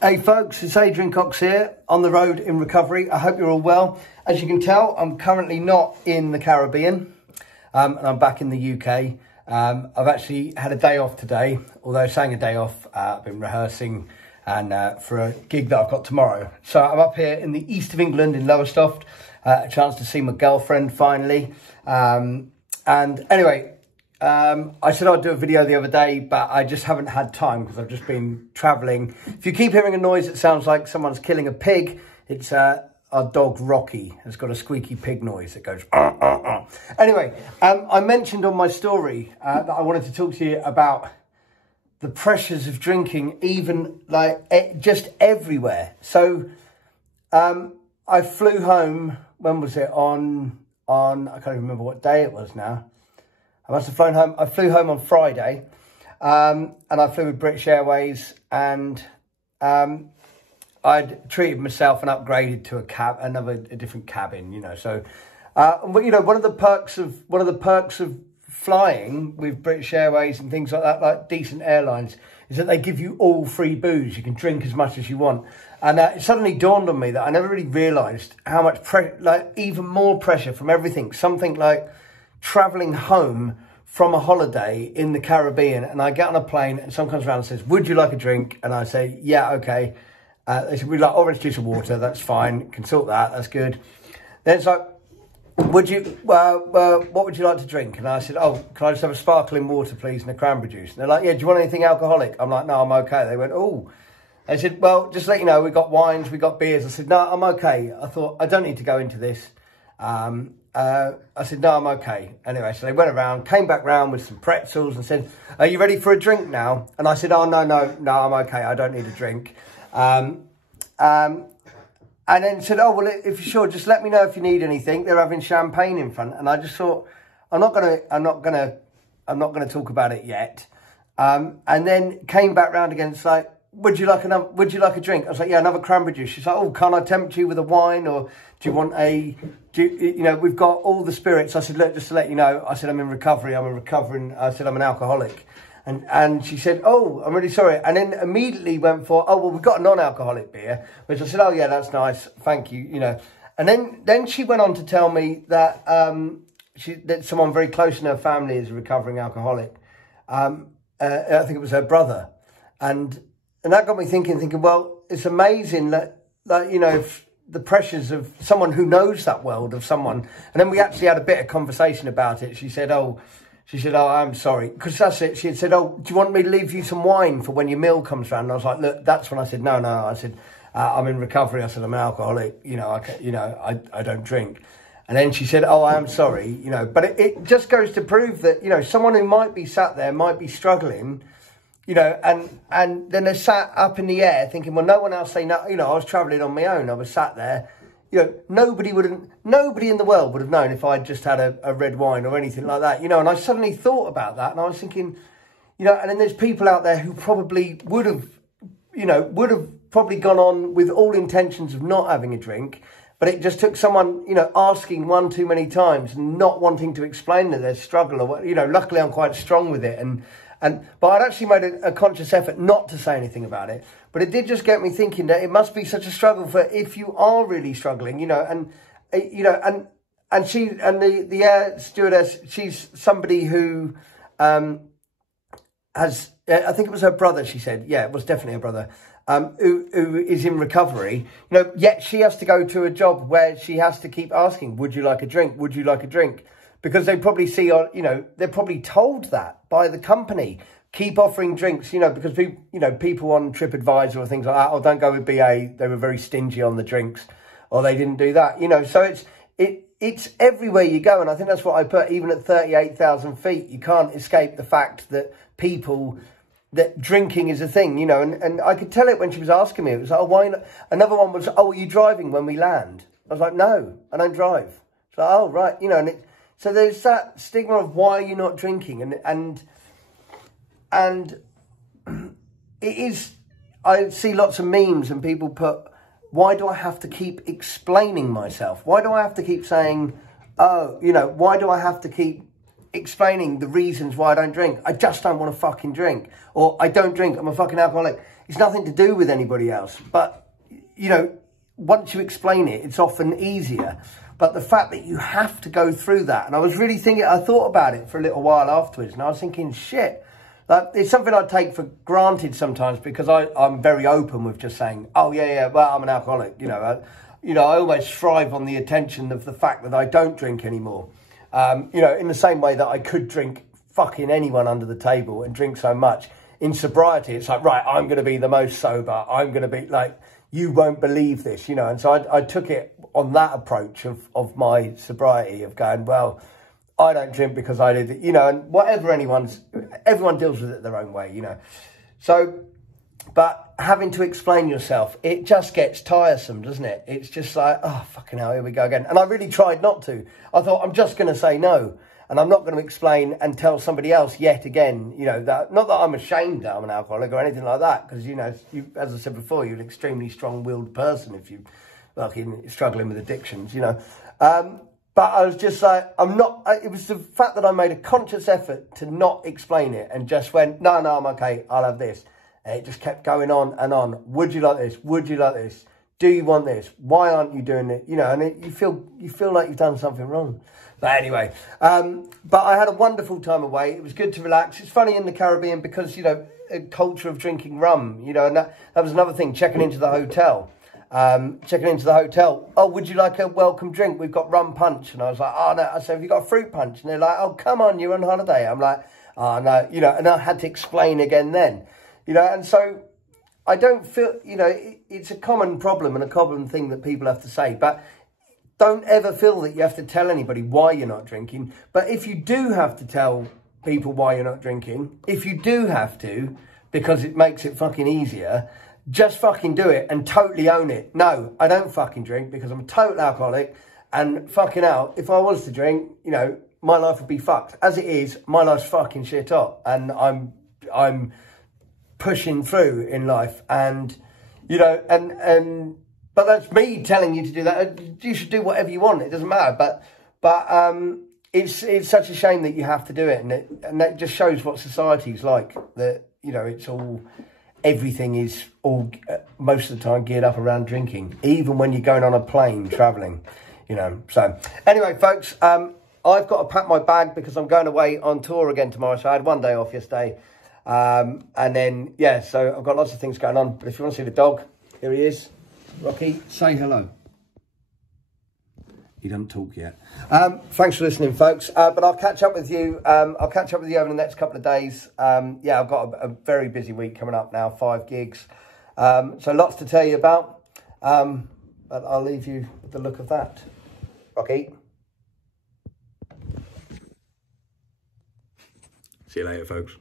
Hey folks, it's Adrian Cox here, on the road in recovery. I hope you're all well. As you can tell, I'm currently not in the Caribbean, and I'm back in the UK. I've actually had a day off today, although saying a day off, I've been rehearsing and for a gig that I've got tomorrow. So I'm up here in the east of England in Lowestoft, a chance to see my girlfriend finally. And anyway, I said I'd do a video the other day, but I just haven't had time because I've just been travelling. If you keep hearing a noise, it sounds like someone's killing a pig. It's our dog Rocky has got a squeaky pig noise that goes. Anyway, I mentioned on my story that I wanted to talk to you about the pressures of drinking, even like just everywhere. So I flew home. When was it? On I can't even remember what day it was now. I must have flown home. I flew home on Friday, and I flew with British Airways, and I'd treated myself and upgraded to a different cabin, you know. So, you know, one of the perks of flying with British Airways and things like that, like decent airlines, is that they give you all free booze. You can drink as much as you want. And it suddenly dawned on me that I never really realised how much even more pressure from everything. Something like travelling home from a holiday in the Caribbean, and I get on a plane and someone comes around and says, "Would you like a drink?" And I say, "Yeah, okay." They said, "We'd like orange juice or water." That's fine, can sort that, that's good. Then it's like, what would you like to drink? And I said, "Oh, can I just have a sparkling water, please, and a cranberry juice?" And they're like, "Yeah, do you want anything alcoholic?" I'm like, "No, I'm okay." They went, "Oh." They said, "Well, just to let you know, we got wines, we got beers." I said, "No, I'm okay." I thought, I don't need to go into this. I said, "No, I'm okay." Anyway, so they went around, came back round with some pretzels and said, "Are you ready for a drink now?" And I said, "Oh, no, I'm okay. I don't need a drink." And then said, "Oh, well, if you're sure, just let me know if you need anything." They're having champagne in front. And I just thought, I'm not gonna talk about it yet. And then came back round again. It's like, would you like a drink? I was like, "Yeah, another cranberry juice." She's like, "Oh, can't I tempt you with a wine, or do you want you know, we've got all the spirits." I said, "Look, just to let you know," I said, "I'm in recovery. I said, "I'm an alcoholic." And she said, "Oh, I'm really sorry." And then immediately went for, "Oh, well, we've got a non-alcoholic beer," which I said, "Oh, yeah, that's nice. Thank you." You know, and then she went on to tell me that, that someone very close in her family is a recovering alcoholic. I think it was her brother. And that got me thinking, well, it's amazing that you know, the pressures of someone who knows that world of someone. And then we actually had a bit of conversation about it. She said, "Oh, I'm sorry." Because that's it. She had said, "Oh, do you want me to leave you some wine for when your meal comes round?" And I was like, "Look," that's when I said, no. I said, "I'm in recovery." I said, "I'm an alcoholic. You know, I don't drink." And then she said, "Oh, I am sorry." You know, but it just goes to prove that, you know, someone who might be sat there, might be struggling, you know, and then they're sat up in the air thinking, well, no one else say no. You know, I was travelling on my own. I was sat there. You know, nobody in the world would have known if I'd just had a red wine or anything like that. You know, and I suddenly thought about that, and I was thinking, you know, and then there's people out there who probably would have probably gone on with all intentions of not having a drink, but it just took someone, you know, asking one too many times and not wanting to explain their struggle, or, you know, luckily I'm quite strong with it, but I'd actually made a conscious effort not to say anything about it. But it did just get me thinking that it must be such a struggle for if you are really struggling, you know, and the air stewardess, she's somebody who has, I think it was her brother, she said, yeah, it was definitely her brother, who is in recovery, you know, yet she has to go to a job where she has to keep asking, "Would you like a drink? Would you like a drink?" Because they probably see, you know, they're probably told that by the company, keep offering drinks, you know, because people on TripAdvisor or things like that, "Oh, don't go with BA, they were very stingy on the drinks," or "They didn't do that," you know. So it's everywhere you go. And I think that's what I put, even at 38,000 feet, you can't escape the fact that that drinking is a thing, you know. And I could tell it when she was asking me. It was like, "Oh, why not?" Another one was, "Oh, are you driving when we land?" I was like, "No, I don't drive." It's like, "Oh, right," you know, so there's that stigma of why you're not drinking, and it is. I see lots of memes and people put, "Why do I have to keep explaining myself? Why do I have to keep saying, oh, you know, why do I have to keep explaining the reasons why I don't drink? I just don't want to fucking drink, or I don't drink. I'm a fucking alcoholic." it's nothing to do with anybody else. But, you know, once you explain it, it's often easier. But the fact that you have to go through that, and I was really thinking, I thought about it for a little while afterwards, and I was thinking, shit, like, it's something I take for granted sometimes, because I'm very open with just saying, oh yeah, well, I'm an alcoholic, you know. I always thrive on the attention of the fact that I don't drink anymore. You know, in the same way that I could drink fucking anyone under the table and drink so much. In sobriety, it's like, right, I'm going to be the most sober. I'm going to be like, you won't believe this, you know. And so I took it on that approach of my sobriety, of going, well, I don't drink because I did it, you know, and whatever everyone deals with it their own way, you know. So, but having to explain yourself, it just gets tiresome, doesn't it? It's just like, oh, fucking hell, here we go again. And I really tried not to. I thought, I'm just going to say no. And I'm not going to explain and tell somebody else yet again, you know, that, not that I'm ashamed that I'm an alcoholic or anything like that. Because, you know, as I said before, you're an extremely strong-willed person if you're fucking struggling with addictions, you know. But I was just like, it was the fact that I made a conscious effort to not explain it and just went, no, I'm okay, I'll have this. And it just kept going on and on. Would you like this? Would you like this? Do you want this? Why aren't you doing it? You know, and you feel like you've done something wrong. But anyway, but I had a wonderful time away. It was good to relax. It's funny in the Caribbean because, you know, a culture of drinking rum, you know, and that was another thing, checking into the hotel. Oh, would you like a welcome drink? We've got rum punch. And I was like, oh, no. I said, have you got a fruit punch? And they're like, oh, come on, you're on holiday. I'm like, oh, no, you know, and I had to explain again then, you know, and so I don't feel, you know, it's a common problem and a common thing that people have to say, but don't ever feel that you have to tell anybody why you're not drinking. But if you do have to tell people why you're not drinking, if you do have to, because it makes it fucking easier, just fucking do it and totally own it. No, I don't fucking drink because I'm a total alcoholic, and fucking hell, if I was to drink, you know, my life would be fucked. As it is, my life's fucking shit hot, and I'm pushing through in life, and, you know, but that's me telling you to do that. You should do whatever you want. It doesn't matter. But it's such a shame that you have to do it, and that just shows what society's like. That, you know, everything is all most of the time geared up around drinking, even when you're going on a plane traveling. You know. So anyway, folks, I've got to pack my bag because I'm going away on tour again tomorrow. So I had one day off yesterday, and then yeah. So I've got lots of things going on. But if you want to see the dog, here he is. Rocky, say hello. He doesn't talk yet. Thanks for listening, folks. But I'll catch up with you. I'll catch up with you over the next couple of days. Yeah, I've got a very busy week coming up now, 5 gigs. So lots to tell you about. But I'll leave you with the look of that. Rocky. See you later, folks.